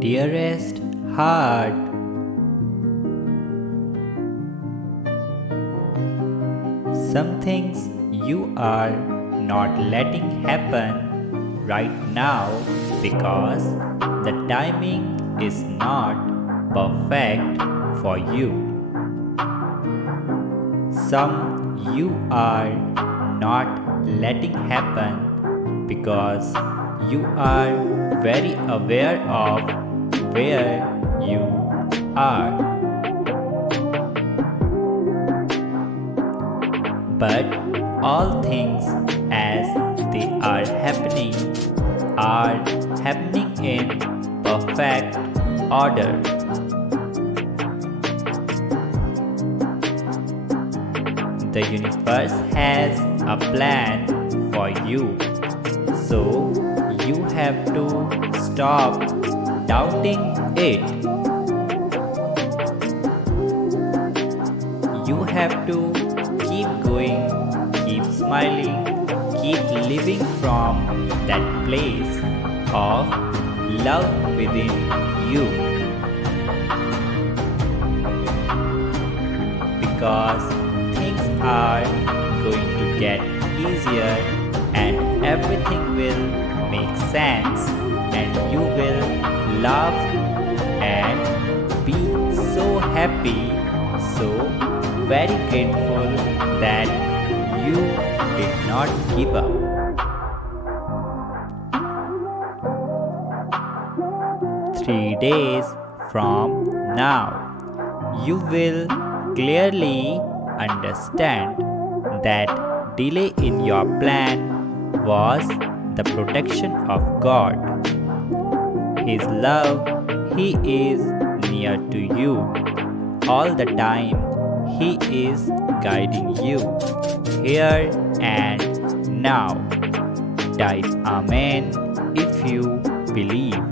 Dearest heart, some things you are not letting happen right now because the timing is not perfect for you. Some you are not letting happen because you are very aware of where you are. But all things as they are happening in perfect order. The universe has a plan for you, so you have to stop doubting it. You have to keep going, keep smiling, keep living from that place of love within you. Because things are going to get easier and everything will make sense and you will laugh and be so happy, so very grateful that you did not give up. Three days from now, you will clearly understand that delay in your plan was the protection of God. His love, He is near to you all the time. He is guiding you here and now. Type Amen if you believe.